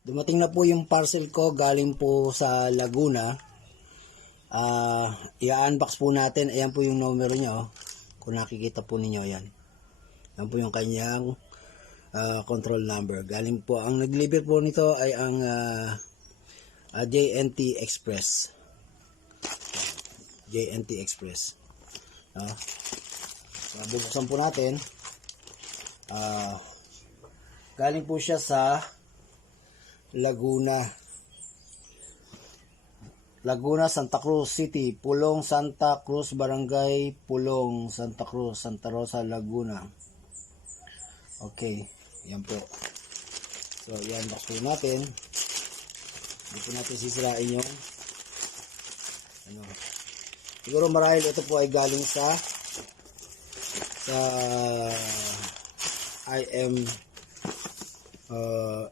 Dumating na po yung parcel ko galing po sa Laguna. I-unbox po natin. Ayan po yung numero niya. Kung nakikita po ninyo yan. Yan po yung kanyang control number. Galing po. Ang nag-deliver po nito ay ang JNT Express. JNT Express. Bubuksan po natin. Galing po siya sa Laguna, Santa Cruz City, Pulong, Santa Cruz, Barangay Pulong, Santa Cruz, Santa Rosa, Laguna. Okay, yan po. So, yan, box po natin. Hindi po natin sisirain yung siguro marahil ito po ay galing sa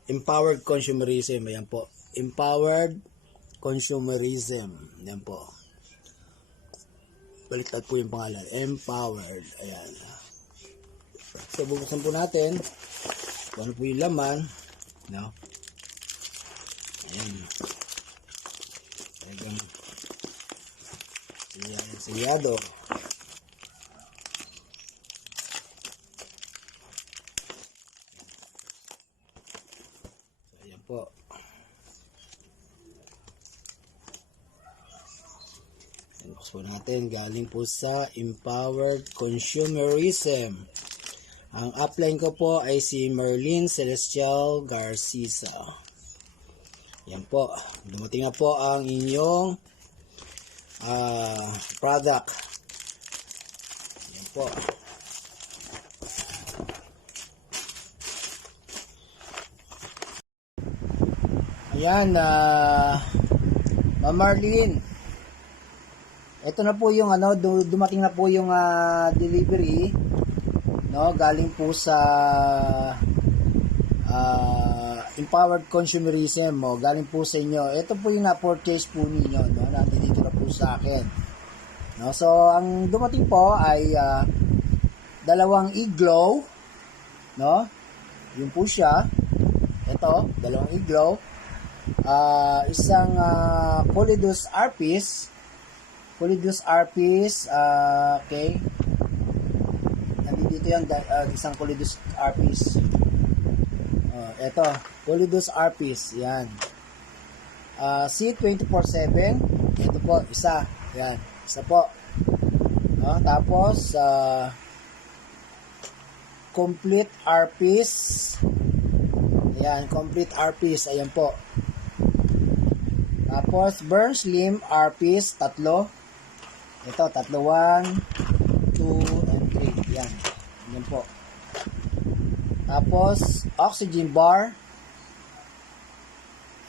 Empowered Consumerism. Ayan po. Empowered Consumerism. Ayan po. Baliktad po yung pangalan. Empowered. Ayan. So, bubuksan po natin. Kung ano po yung laman. No? Ayan. Ayan. Silyado. Po. Box po natin. Galing po sa Empowered Consumerism. Ang upline ko po ay si Merlin Celestial Garcia. Yan po. Dumating na po ang inyong product. Yan po. Ayan, Ma'am Marlene. Ito na po yung dumating na po yung delivery, no, galing po sa Empowered Consumerism, galing po sa inyo. Ito po yung na-purchase po ninyo, no, nandito na po sa akin. No, so ang dumating po ay dalawang Iglow, no? Yun po siya. Ito, dalawang Iglow. Isang Polydus R-piece. Okay. Nandito yan, isang Polydus R-piece. Ito, Polydus R-piece. Yan. C24/7. Ito po, isa. Yan, isa po. Tapos, complete R-piece. Ayan, complete R-piece. Ayan po. Tapos, Burn Slim R-piece, tatlo. Ito, tatlo. 1, 2, and 3. Yan. Yan po. Tapos, Oxygen Bar.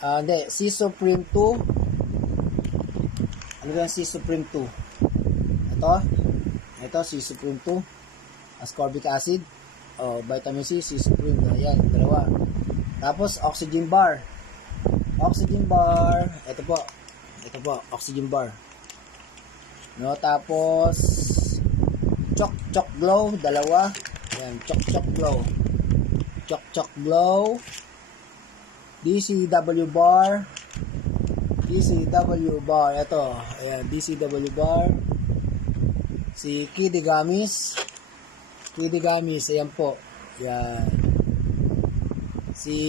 Hindi, C Supreme 2. Ano ba yung C Supreme 2? Ito, C Supreme 2. Ascorbic acid. Vitamin C, C Supreme. Ayan, dalawa. Tapos, Oxygen Bar. Ito po, Oxygen Bar. No, tapos Choc Glow, dalawa. Ayan, Choc Glow. DCW Bar. Ito, ayan, DCW Bar. Si Kiddy Gummies, ayan po. Ayan. Si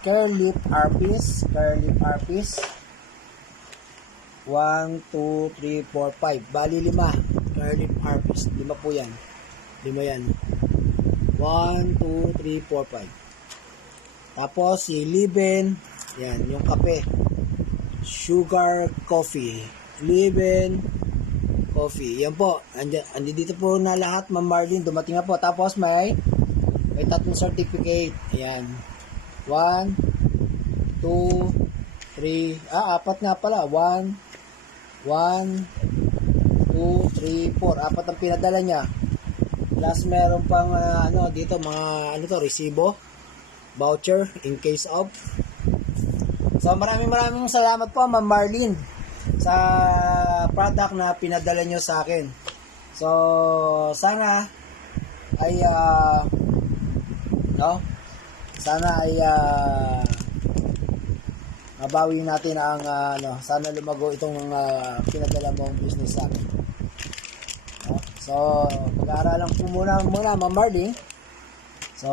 Curlip R-piece. 1, 2, 3, 4, 5. Bali 5. Curlip R-piece. 5 po yan. 5 yan. 1, 2, 3, 4, 5. Tapos si Liben. Yan, yung kape. Sugar Coffee. Liben Coffee. Yan po. Andito po na lahat, Ma'am Marlene. Dumating na po. Tapos may tatlong certificate. Ayan. 1, 2, 3. 4 nga pala. 1, 2, 3, 4. 4 ang pinadala niya. Plus meron pang dito mga resibo, voucher in case of. So maraming salamat po, Ma'am Marlene, sa product na pinadala nyo sa akin. So sana ay mabawi natin ang sana lumago itong pinadala mong business sa akin. No? So, pag-aaralan ko muna Ma'am Marley. So,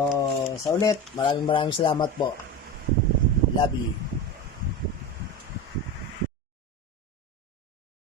sa ulit, maraming salamat po. Love you.